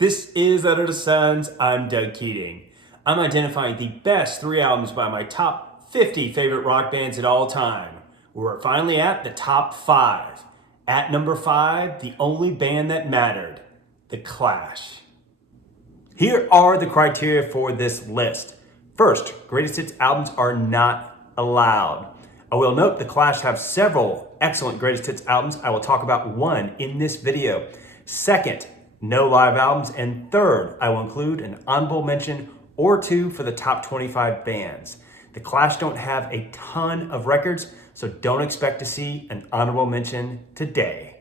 This is Out of the Suns. I'm Doug Keating. I'm identifying the best 3 albums by my top 50 favorite rock bands at all time. We're finally at the top 5. At number 5, the only band that mattered, The Clash. Here are the criteria for this list. First, greatest hits albums are not allowed. I will note The Clash have several excellent greatest hits albums. I will talk about one in this video. Second, no live albums. And third, I will include an honorable mention or two for the top 25 bands. The Clash don't have a ton of records, so don't expect to see an honorable mention today.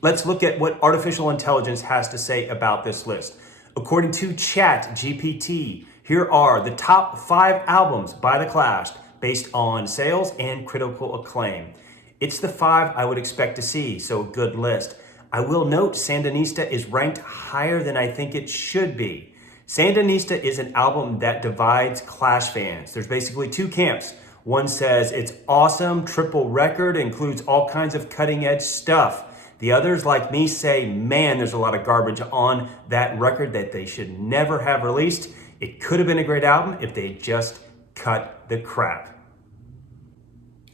Let's look at what artificial intelligence has to say about this list. According to ChatGPT, here are the top 5 albums by The Clash based on sales and critical acclaim. It's the 5 I would expect to see, so a good list. I will note Sandinista is ranked higher than I think it should be. Sandinista is an album that divides Clash fans. There's basically 2 camps. One says it's awesome, triple record, includes all kinds of cutting edge stuff. The others, like me, say, man, there's a lot of garbage on that record that they should never have released. It could have been a great album if they just cut the crap.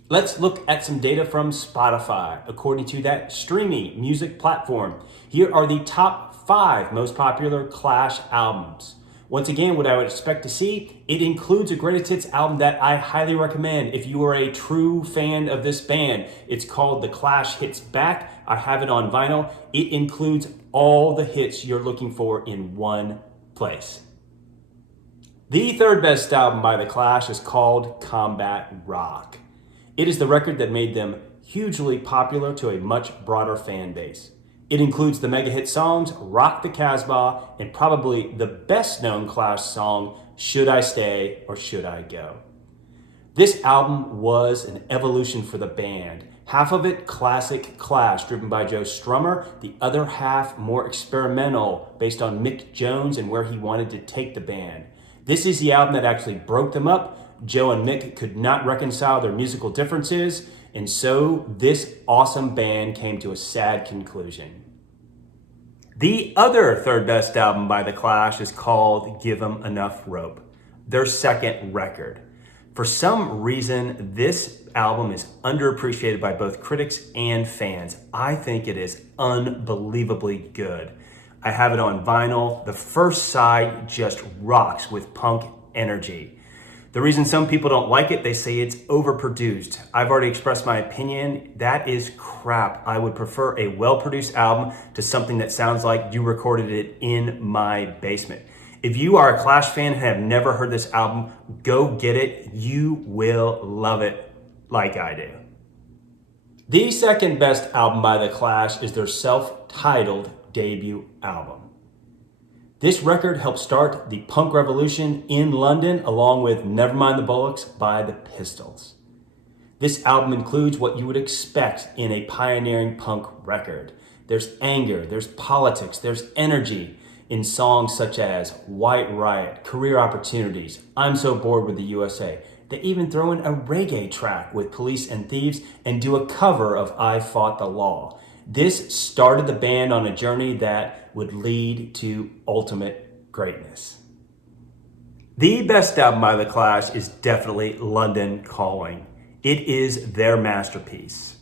Let's look at some data from Spotify. According to that streaming music platform, here are the top 5 most popular Clash albums. Once again, what I would expect to see, it includes a greatest hits album that I highly recommend if you are a true fan of this band. It's called The Clash Hits Back. I have it on vinyl. It includes all the hits you're looking for in one place. The third best album by The Clash is called Combat Rock. It is the record that made them hugely popular to a much broader fan base. It includes the mega hit songs Rock the Casbah and probably the best known Clash song, Should I Stay or Should I Go? This album was an evolution for the band. Half of it classic Clash driven by Joe Strummer, the other half more experimental based on Mick Jones and where he wanted to take the band. This is the album that actually broke them up. Joe and Mick could not reconcile their musical differences, and so this awesome band came to a sad conclusion. The other third best album by The Clash is called Give 'Em Enough Rope, their second record. For some reason, this album is underappreciated by both critics and fans. I think it is unbelievably good. I have it on vinyl. The first side just rocks with punk energy. The reason some people don't like it, they say it's overproduced. I've already expressed my opinion. That is crap. I would prefer a well-produced album to something that sounds like you recorded it in my basement. If you are a Clash fan and have never heard this album, go get it. You will love it like I do. The second best album by The Clash is their self-titled debut album. This record helped start the punk revolution in London, along with Nevermind the Bollocks by the Pistols. This album includes what you would expect in a pioneering punk record. There's anger, there's politics, there's energy in songs such as White Riot, Career Opportunities, I'm So Bored with the USA. They even throw in a reggae track with Police and Thieves and do a cover of I Fought the Law. This started the band on a journey that would lead to ultimate greatness. The best album by The Clash is definitely London Calling. It is their masterpiece.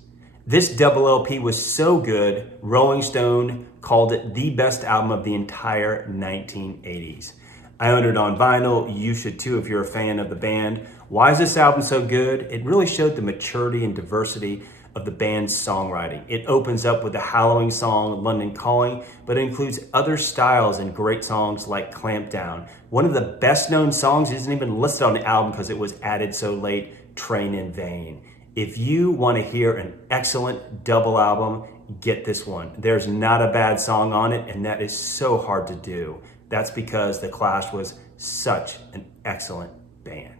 This double LP was so good, Rolling Stone called it the best album of the entire 1980s. I own it on vinyl. You should too if you're a fan of the band. Why is this album so good? It really showed the maturity and diversity of the band's songwriting. It opens up with the hallowing song London Calling, but it includes other styles and great songs like Clamp Down. One of the best known songs isn't even listed on the album because it was added so late, Train in Vain. If you want to hear an excellent double album, get this one. There's not a bad song on it, and that is so hard to do. That's because The Clash was such an excellent band.